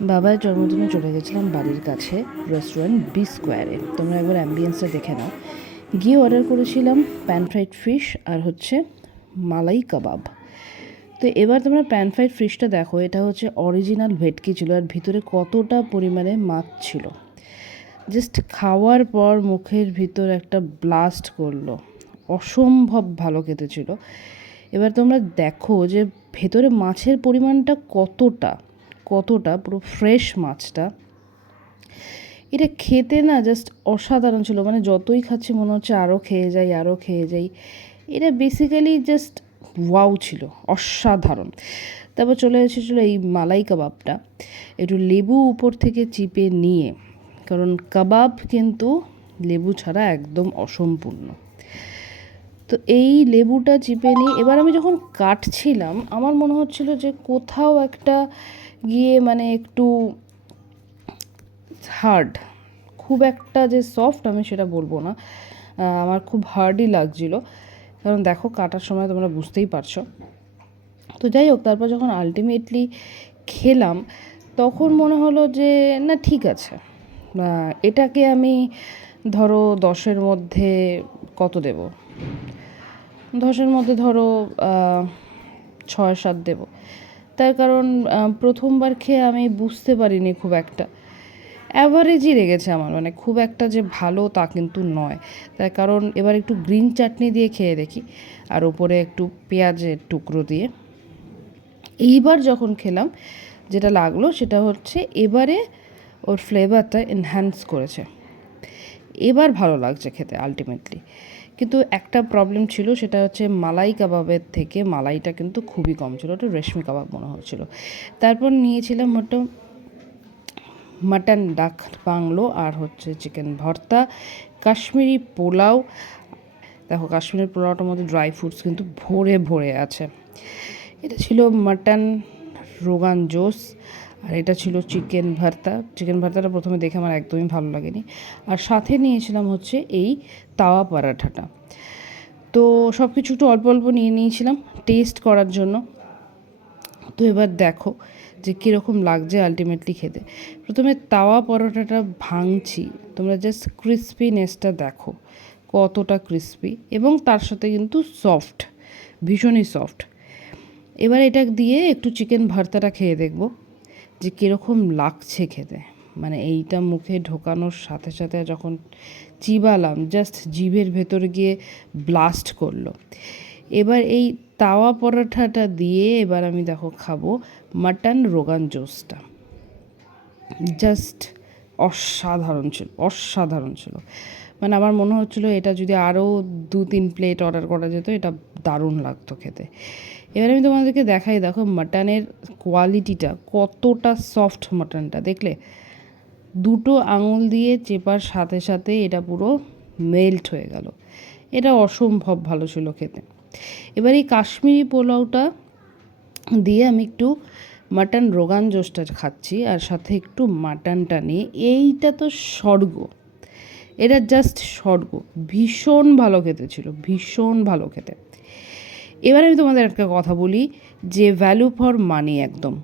বাবার জন্মদিনে চলে গেছিলাম বাড়ির কাছে রেস্টুরেন্ট বি স্কোয়ারে তোমরা একবার অ্যাম্বিয়েন্সটা দেখে নাও। গিয়ে অর্ডার করেছিলাম প্যান ফ্রাইড ফিশ আর হচ্ছে মালাই কাবাব। তো এবার তোমরা প্যান ফ্রাইড ফিশটা দেখো, এটা হচ্ছে অরিজিনাল ভেটকি ছিল আর ভিতরে কতটা পরিমাণে মাছ ছিল। জাস্ট খাওয়ার পর মুখের ভিতর একটা ব্লাস্ট করল। অসম্ভব ভালো খেতে ছিল। এবার তোমরা দেখো যে ভেতরে মাছের পরিমাণটা কতটা। কতটা, পুরো ফ্রেশ মাছটা। এটা খেতে না জাস্ট অসাধারণ ছিল মানে যতই খাচ্ছি মনে হচ্ছে আরও খেয়ে যাই আরও খেয়ে যাই। এটা বেসিক্যালি জাস্ট ওয়াও ছিল, অসাধারণ। তারপর চলে এসেছিল এই মালাই কাবাবটা, একটু লেবু উপর থেকে চিপে নিয়ে, কারণ কাবাব কিন্তু লেবু ছাড়া একদম অসম্পূর্ণ। তো এই লেবুটা চিপে নিয়ে, এবার আমি যখন কাটছিলাম, আমার মনে হচ্ছিল যে কোথাও একটা গিয়ে মানে একটু হার্ড খুব একটা যে সফট আমি সেটা বলব না। আমার খুব হার্ডই লাগছিল। কারণ দেখো কাটার সময় তোমরা বুঝতেই পারছ। তো যাই হোক, তারপর যখন আলটিমেটলি খেলাম, তখন মনে হলো যে, না, ঠিক আছে। এটাকে আমি ধরো দশের মধ্যে কত দেব? দশের মধ্যে ধরো ছয়, সাত দেব। তার কারণ প্রথমবার খেয়ে আমি বুঝতে পারিনি খুব একটা। অ্যাভারেজই লেগেছে আমার মানে খুব একটা যে ভালো তা কিন্তু নয়। তার কারণ, এবার একটু গ্রিন চাটনি দিয়ে খেয়ে দেখি, আর ওপরে একটু পেঁয়াজের টুকরো দিয়ে। এইবার যখন খেলাম, যেটা লাগল সেটা হচ্ছে এবারে ওর ফ্লেভারটা এনহ্যান্স করেছে। এবার ভালো লাগছে খেতে আলটিমেটলি কিন্তু একটা প্রবলেম ছিল, সেটা হচ্ছে মালাই কাবাবের থেকে মালাইটা কিন্তু খুবই কম ছিল, ওটা রেশমি কাবাব মনে হচ্ছিল। তারপর নিয়েছিলাম হয়তো মাটন ডাক বাংলো আর হচ্ছে চিকেন ভর্তা, কাশ্মীরি পোলাও। দেখো কাশ্মীরি পোলাওটার মধ্যে ড্রাই ফ্রুটস কিন্তু ভরে ভরে আছে। এটা ছিল মাটন রোগান জোস। আর এটা ছিল চিকেন ভর্তা। চিকেন ভর্তাটা প্রথমে দেখে আমার একদমই ভালো লাগেনি। আর সাথে নিয়েছিলাম হচ্ছে এই তাওয়া পরাঠাটা। তো সব কিছু একটু অল্প অল্প নিয়ে নিয়েছিলাম টেস্ট করার জন্য। তো এবার দেখো যে কীরকম লাগছে আলটিমেটলি খেতে। প্রথমে তাওয়া পরোটাটা ভাঙছি। তোমরা জাস্ট ক্রিসপিনেসটা দেখো কতটা ক্রিসপি এবং তার সাথে কিন্তু সফট ভীষণই সফট এবার এটা দিয়ে একটু চিকেন ভর্তাটা খেয়ে দেখব। যে কীরকম লাগছে খেতে। মানে এইটা মুখে ঢোকানোর সাথে সাথে যখন চিবালাম জাস্ট জিভের ভেতর গিয়ে ব্লাস্ট করল। এবার এই তাওয়া পরোঠাটা দিয়ে এবার আমি দেখো খাব মাটন রোগান জোসটা জাস্ট অসাধারণ ছিল অসাধারণ ছিল। মানে আমার মনে হচ্ছিল এটা যদি আরও দু, তিন প্লেট অর্ডার করা যেত, এটা দারুণ লাগতো খেতে। এবার আমি তোমাদেরকে দেখাই, দেখো মাটনের কোয়ালিটিটা কতটা সফট মাটনটা দেখলে? দুটো আঙুল দিয়ে চেপার সাথে সাথে এটা পুরো মেল্ট হয়ে গেল। এটা অসম্ভব ভালো ছিল খেতে। এবার এই কাশ্মীরি পোলাওটা দিয়ে আমি একটু মাটন রোগান জোসটা খাচ্ছি, আর সাথে একটু মাটনটা নিয়ে। এইটা তো স্বর্গ। এটা জাস্ট স্বর্গ। ভীষণ ভালো খেতে ছিল, ভীষণ ভালো খেতে। এবার আমি তোমাদের একটা কথা বলি, যে ভ্যালু ফর মানি একদম।